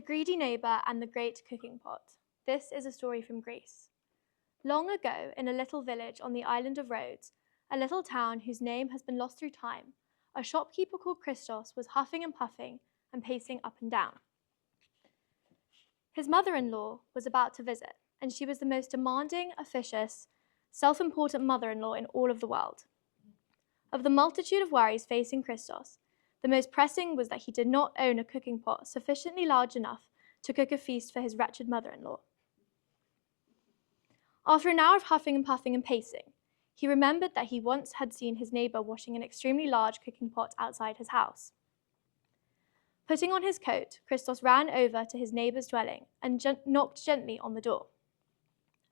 The Greedy Neighbour and the Great Cooking Pot. This is a story from Greece. Long ago, in a little village on the island of Rhodes, a little town whose name has been lost through time, a shopkeeper called Christos was huffing and puffing and pacing up and down. His mother-in-law was about to visit, and she was the most demanding, officious, self-important mother-in-law in all of the world. Of the multitude of worries facing Christos, the most pressing was that he did not own a cooking pot sufficiently large enough to cook a feast for his wretched mother-in-law. After an hour of huffing and puffing and pacing, he remembered that he once had seen his neighbour washing an extremely large cooking pot outside his house. Putting on his coat, Christos ran over to his neighbour's dwelling and knocked gently on the door.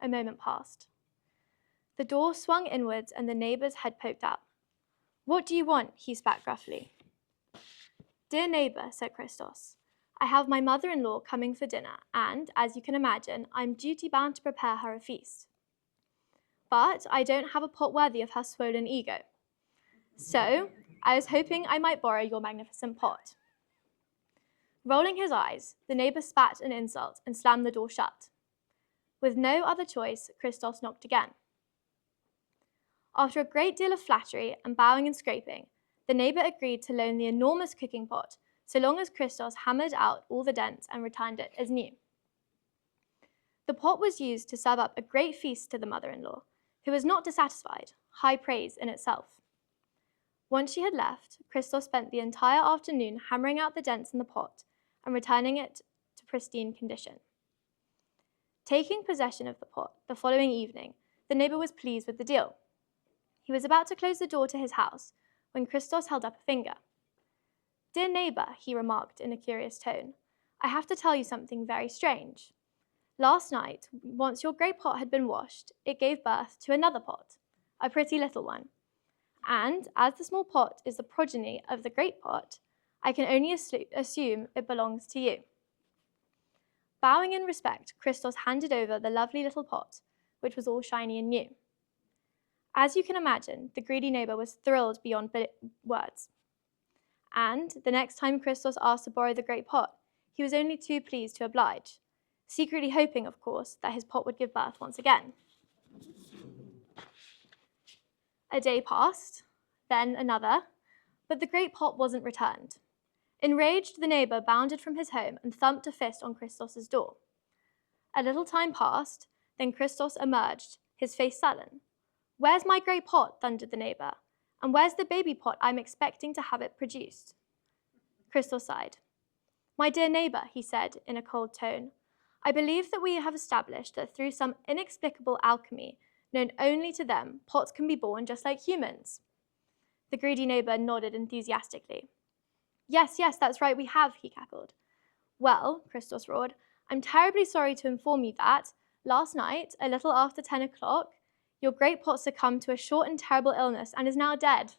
A moment passed. The door swung inwards and the neighbour's head poked out. "What do you want?" he spat gruffly. "Dear neighbour," said Christos, "I have my mother-in-law coming for dinner, and, as you can imagine, I'm duty-bound to prepare her a feast. But I don't have a pot worthy of her swollen ego. So, I was hoping I might borrow your magnificent pot." Rolling his eyes, the neighbour spat an insult and slammed the door shut. With no other choice, Christos knocked again. After a great deal of flattery and bowing and scraping, the neighbour agreed to loan the enormous cooking pot so long as Christos hammered out all the dents and returned it as new. The pot was used to serve up a great feast to the mother-in-law, who was not dissatisfied, high praise in itself. Once she had left, Christos spent the entire afternoon hammering out the dents in the pot and returning it to pristine condition. Taking possession of the pot the following evening, the neighbour was pleased with the deal. He was about to close the door to his house when Christos held up a finger. "Dear neighbour," he remarked in a curious tone, "I have to tell you something very strange. Last night, once your great pot had been washed, it gave birth to another pot, a pretty little one. And as the small pot is the progeny of the great pot, I can only assume it belongs to you." Bowing in respect, Christos handed over the lovely little pot, which was all shiny and new. As you can imagine, the greedy neighbour was thrilled beyond words. And the next time Christos asked to borrow the great pot, he was only too pleased to oblige, secretly hoping, of course, that his pot would give birth once again. A day passed, then another, but the great pot wasn't returned. Enraged, the neighbour bounded from his home and thumped a fist on Christos's door. A little time passed, then Christos emerged, his face sullen. "Where's my great pot?" thundered the neighbour. "And where's the baby pot I'm expecting to have it produced?" Christos sighed. "My dear neighbour," he said in a cold tone, "I believe that we have established that through some inexplicable alchemy, known only to them, pots can be born just like humans." The greedy neighbour nodded enthusiastically. Yes, that's right, we have," he cackled. "Well," Christos roared, "I'm terribly sorry to inform you that, last night, a little after 10 o'clock, your great pot succumbed to a short and terrible illness and is now dead."